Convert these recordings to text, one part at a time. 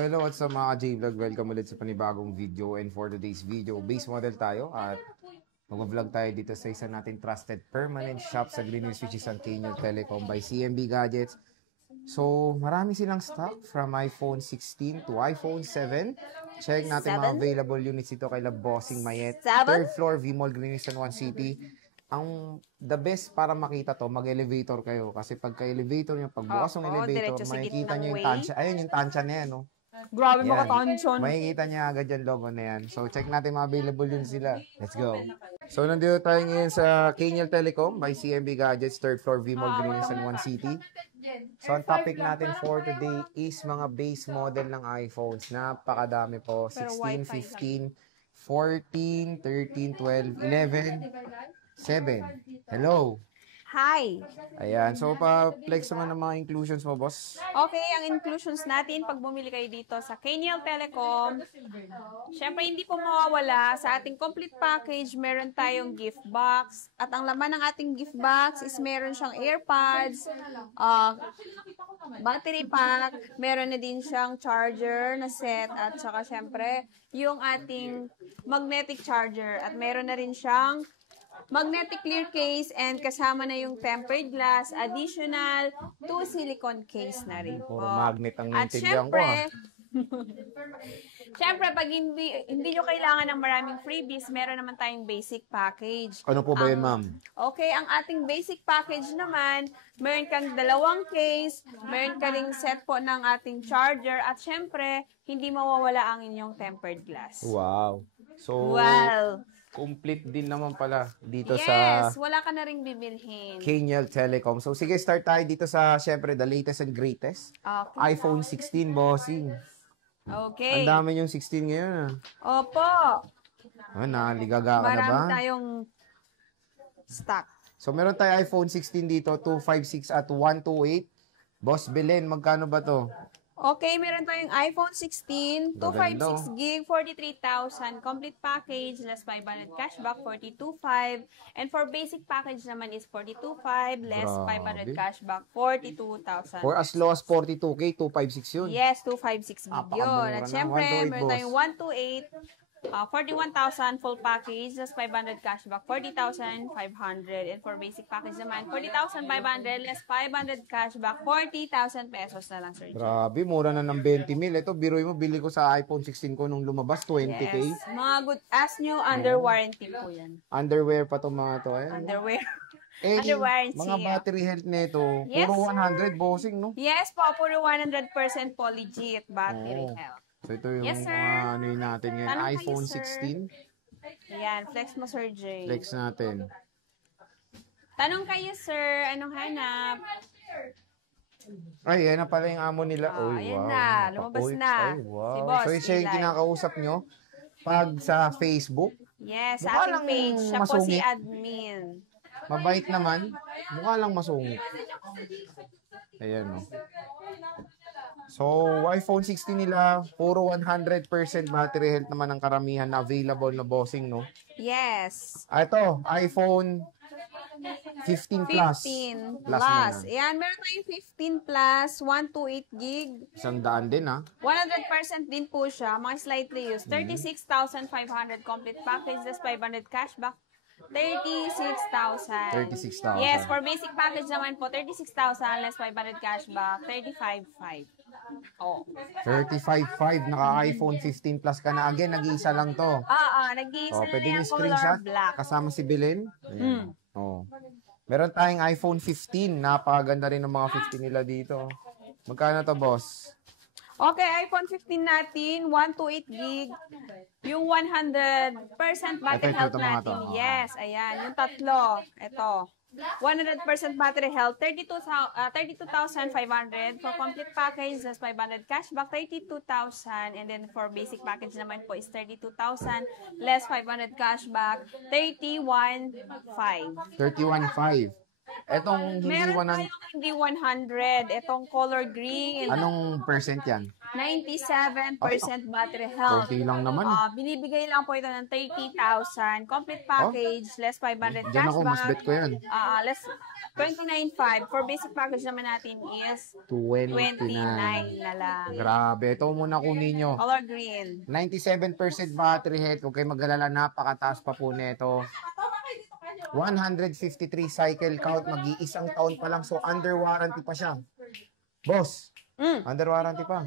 So hello, what's up mga J-Vlog? Welcome ulit sa panibagong video, and for today's video, base model tayo at mag-vlog tayo dito sa isa natin trusted permanent shop sa Green Hills, which is ang Kenyo Telecom by CMB Gadgets. So marami silang stock from iPhone 16 to iPhone 7. Check natin mga available units dito kay Bossing Mayet. Third floor, V-Mall, Green Hills, San Juan City. Ang the best para makita to, mag-elevator kayo. Kasi pagka-elevator nyo, pagbukas ng elevator, makikita nyo yung tansya. Ayun, yung tansya na yan, no? Grabe mga tansyon. Makikita niya agad yung logo na yan. So, check natin mga available yun sila. Let's go. So, nandito tayo ngayon sa Kenyo Telecom by CMB Gadgets, third floor, V-Mall, Green Hills, San Juan City. So, ang topic natin for today is mga base model ng iPhones. Napakadami po. 16, 15, 14, 13, 12, 11, 7. Hello. Hi. Ayan. So, pa-flex naman ng mga inclusions mo, boss. Okay, ang inclusions natin pag bumili kayo dito sa Kenyo Telecom, syempre hindi po mawawala sa ating complete package, meron tayong gift box. At ang laman ng ating gift box is meron siyang AirPods, battery pack, meron na din siyang charger na set, at saka syempre yung ating magnetic charger. At meron na rin siyang magnetic clear case, and kasama na yung tempered glass, additional to silicone case na rin po. Puro magnet ang At naintindihan ko, syempre, pag hindi nyo kailangan ng maraming freebies, meron naman tayong basic package. Ano po ba yun, ma'am? Okay, ang ating basic package naman, meron kang dalawang case, meron ka ring set po ng ating charger, at syempre, hindi mawawala ang inyong tempered glass. Wow. So, wow. Complete din naman pala dito yes, wala ka na ring bibilhin. Kenyo Telecom. So, sige, start tayo dito sa, syempre, the latest and greatest. Okay. iPhone 16, bossing. Okay. Ang dami yung 16 ngayon, Opo. Naligaga ka na ba? Marami tayong stock. So, meron tayo iPhone 16 dito, 256 at 128. Boss Belen, magkano ba to? Okay, meron tayong iPhone 16, 256 gig, 43,000. Complete package, less 500 cashback, 42,500. And for basic package naman is 42,500, less 500 cashback, 42,000. For as low as 42K, 256 yun. Yes, 256 gig yun. At syempre, meron tayong 128, 41,000 full package, less 500 cashback, 40,500. And for basic package naman, 40,500, less 500 cashback, 40,000 pesos na lang, sir. Grabe, mura na ng 20 mil. Ito, biruin mo, bili ko sa iPhone 16 ko nung lumabas, 20K. Yes, mga good, as new, under warranty po yan. Underwear pa itong mga to. Underwear. Under warranty. Mga battery health nito, yes. Puro 100, bossing, no? Yes po, puro 100% po legit battery health. So, ito yung ano yun natin ngayon. Tanong iPhone kayo, 16. Ayan, flex mo, Sir Jay. Flex natin. Tanong kayo, sir. Anong hanap? Ay, yan na pala yung amo nila. Oh, ayan na. Lumabas na. Ay, wow. Si Boss, so, siya yung kinakausap nyo pag sa Facebook. Yes, sa ating page. Siya po si admin. Mabait naman. Mukha lang masungit. Ayan, no. So, iPhone 16 nila, puro 100% battery health naman ang karamihan na available na bossing, no? Yes. Ito, iPhone 15 Plus. 15 Plus. Ayan, meron tayong 15 Plus, 128 gig. 100 din, ha? 100% din po siya, mga slightly used. 36,500 complete package, less 500 cashback. 36,000. 36,000. Yes, for basic package naman po, 36,000 less 500 cashback, 35,500. Oh. 35,500, naka-iPhone 15 Plus ka na. Again, nag-iisa lang to. Nag-iisa pwede na yung yung color screenshot black. Kasama si Belen. Meron tayong iPhone 15. Napakaganda rin ng mga 15 nila dito. Magkano to, boss? Okay, iPhone 15 natin, 128 gig. Yung 100% battery health natin. Yes, ayan. Yung tatlo. Ito. 100% battery health, 32,500. For complete package, that's 500 cashback, 32,000. And then for basic package naman po is 32,000, less 500 cashback, 31,500. 31,500. Etong hindi Meron 100. tayong hindi 100. Etong color green. Anong percent yan? 97% battery health. Konti lang naman. Binibigay lang po ito ng 30,000. Complete package, less 500 Diyan ako, mas bet cashback. ko yan. Less 29,500. For basic package naman natin is 29. 29 na lang. Grabe. Ito muna kunin nyo. Color green. 97% battery health. Huwag kayo mag-alala, napakataas pa po nito. 153 cycle count, mag-iisang taon pa lang. So, under warranty pa siya. Boss, under warranty pa.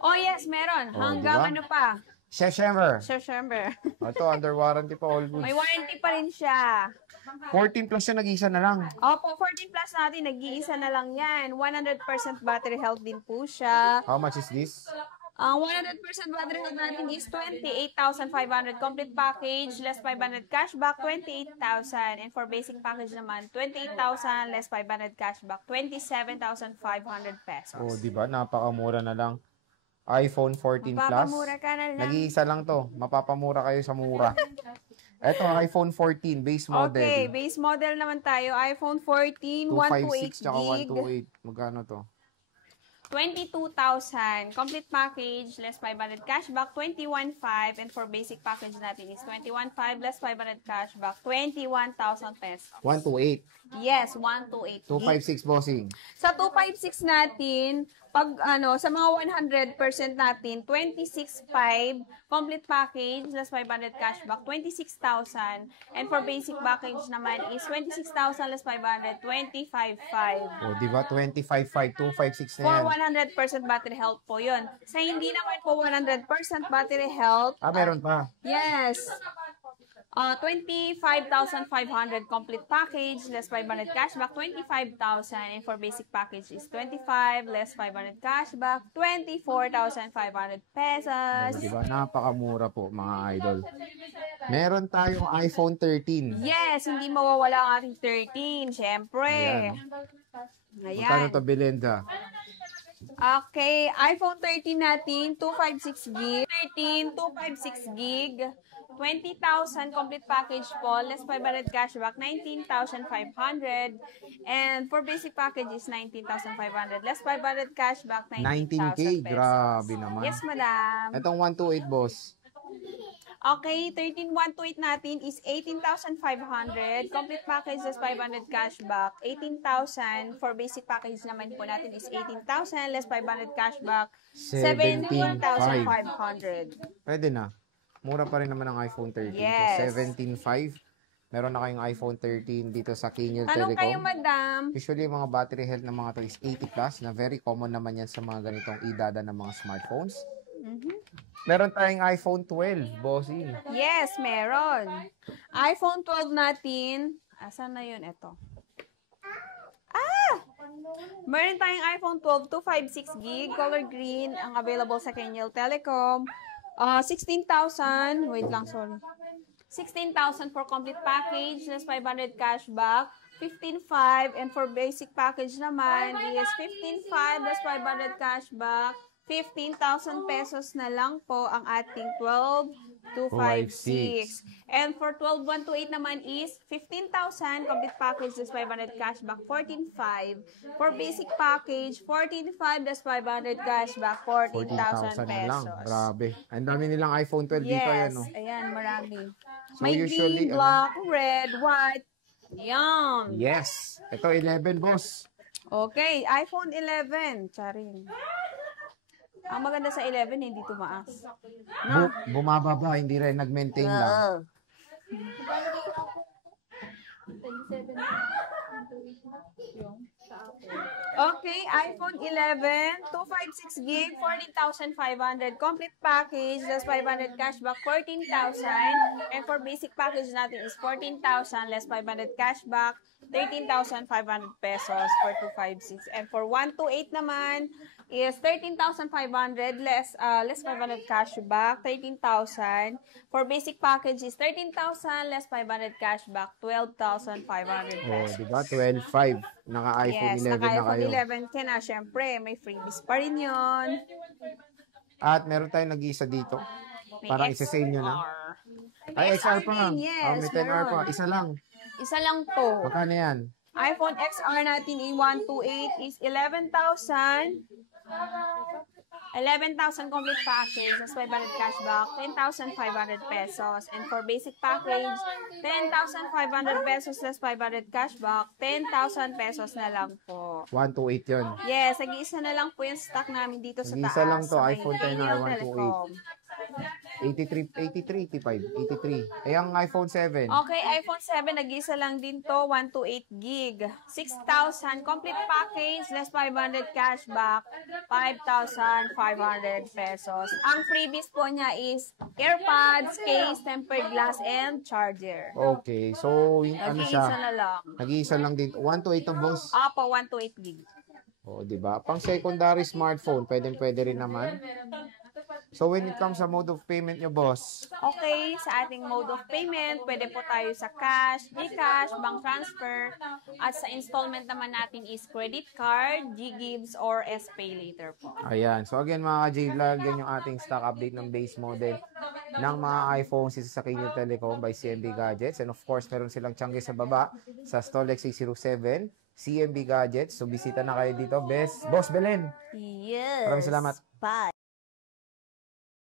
Oh yes, meron. Hanggang diba? ano pa? September. September. Ito, under warranty pa, all goods. May warranty pa rin siya. 14 plus siya, nag-isa na lang. Opo, 14 plus natin, nag-iisa na lang yan. 100% battery health din po siya. How much is this? Ang 100% battery health natin is 28,500. Complete package, less 500 cashback, 28,000. And for basic package naman, 28,000 less 500 cashback, 27,500 pesos. Oh, di ba? Napakamura na lang. iPhone 14 Plus. Mapapamura ka na lang. Nag-iisa lang to. Mapapamura kayo sa mura. Ito, iPhone 14, base model. Okay, base model naman tayo. iPhone 14, 256 128 tsaka gig. 128. Magkano to? 22,000. Complete package, less 500 cashback, 21,500. And for basic package natin is 21,500 less 500 cashback, 21,000 pesos. 128. Yes, 128. 256 bossing. Sa 256 natin, pag sa mga 100% natin, 26,500. Complete package, less 500 cashback, 26,000. And for basic package naman is 26,000 less 500, 25,500. O, di ba? 25.5, 256 na For yan. 100% battery health po yun. Sa hindi naman po 100% battery health, Meron pa. yes, 25,500 complete package, less 500 cashback, 25,000. And for basic package is 25, less 500 cashback, 24,500 pesos. O, di ba? Napakamura po, mga idol. Meron tayong iPhone 13. Yes, hindi mawawala ang ating 13, syempre. Magkano Ayan. to, Belinda? Okay, iPhone 13 natin, 256 gig. 13, 256 gig. 20,000 complete package po, less 500 cashback, 19,500. And for basic package is 19,500, less 500 cashback, 19K, 19,000 pesos. grabe naman. Yes, madam. Itong 128, boss. Okay, 13,128 natin is 18,500. Complete package is 500 cashback. 18,000. For basic package naman po natin is 18,000. Less 500 cashback. 17,500. Pwede na. Mura pa rin naman ang iPhone 13. Yes. So, 17.5. Meron na kayong iPhone 13 dito sa Kenyo Tanong kayo, Telecom. madam. Usually, yung mga battery health ng mga to is 80 plus na very common naman yan sa mga ganitong idada ng mga smartphones. Meron tayong iPhone 12, bossing. Yes, meron. iPhone 12 natin. Asan na yun? Ito. Meron tayong iPhone 12, 256 gig, color green, ang available sa Kenyo Telecom. 16,000. Wait lang, sorry. 16,000 for complete package, less 500 cashback. 15,500. And for basic package naman is 15,500 less 500 cashback. 15,000 pesos na lang po ang ating 12,256. And for 12,128 naman is 15,000 complete package less 500 cashback, 14,500. For basic package, 14,500 less 500 cashback, 14,000 14,000 na lang. pesos. Grabe. Ang dami nilang iPhone 12 dito. Yes, Ayan, no? ayan, marami. So, May usually, green, black, red, white. Yan. Yes. Ito, 11, boss. Okay, iPhone 11. Charing. Ang maganda sa 11, hindi tumaas. Bumababa, hindi rin nag-maintain lang. Okay, iPhone 11, 256 gig, 14,500. Complete package, less 500 cashback, 14,000. And for basic package natin is 14,000, less 500 cashback, 13,500 pesos for 256. And for 128 naman is 13,500, less 500 cashback, 13,000. For basic package is 13,000, less 500 cashback, 12,500 Oh, pesos. di ba? 12.5. Naka-iPhone Yes, 11 na naka-iPhone kayo. 11 ka na. Siyempre, may freebies pa rin yun. At meron tayong nag-iisa dito. May Parang isa-sale nyo na. Ay, XR pa nga. din, yes, May 10R pa. meron. Isa lang. Isa lang to. Magkano yan? iPhone XR natin in 128 is 11,000. 11,000 complete package, plus 500 cashback, 10,500 pesos. And for basic package, 10,500 pesos plus 500 cashback, 10,000 pesos na lang po. 128 yun. Yes, nag-iisa na lang po yung stock namin dito sa Nag-iisa taas. lang to, sa may iPhone 10R, Kenyo 128. Telecom. 83, 85, 83. Eh, ang iPhone 7. Okay, iPhone 7, nag-iisa lang din to, 128 gig. 6,000 complete package, less 500 cashback, 5,500 pesos. Ang freebies po niya is AirPods, case, tempered glass, and charger. Okay, so, ano Nag-iisa siya? na lang. Nag-iisa lang din. 128 to, boss. Apo, 128 gig. O, di ba? Pang secondary smartphone, pwede rin naman. So, when it comes sa mode of payment nyo, boss, Okay, sa ating mode of payment, pwede po tayo sa cash, GCash, bank transfer, at sa installment naman natin is credit card, GGives, or SPay later po. ayan. So, again, mga ka-J-Vlog, yan yung ating stock update ng base model ng mga iPhones sa Kenyo Telecom by CMB Gadgets. And of course, meron silang tiyangge sa baba sa Stolex 607, CMB Gadgets. So, bisita na kayo dito, Boss Belen. Yes. Maraming salamat. Bye.